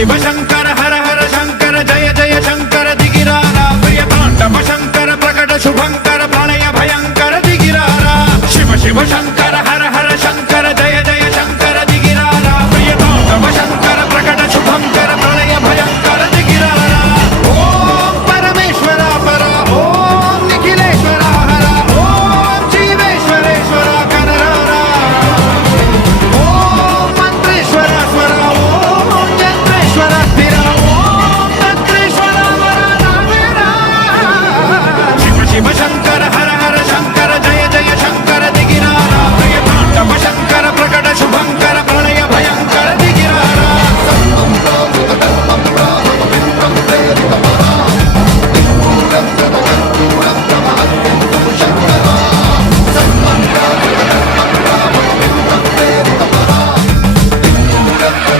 शिव शंकर हर हर शंकर जय जय शंकर दिगिरारा प्रिय तांडव शंकर प्रकट शुभंकर प्रलय भयंकर दिगिरारा शिव शिव शंकर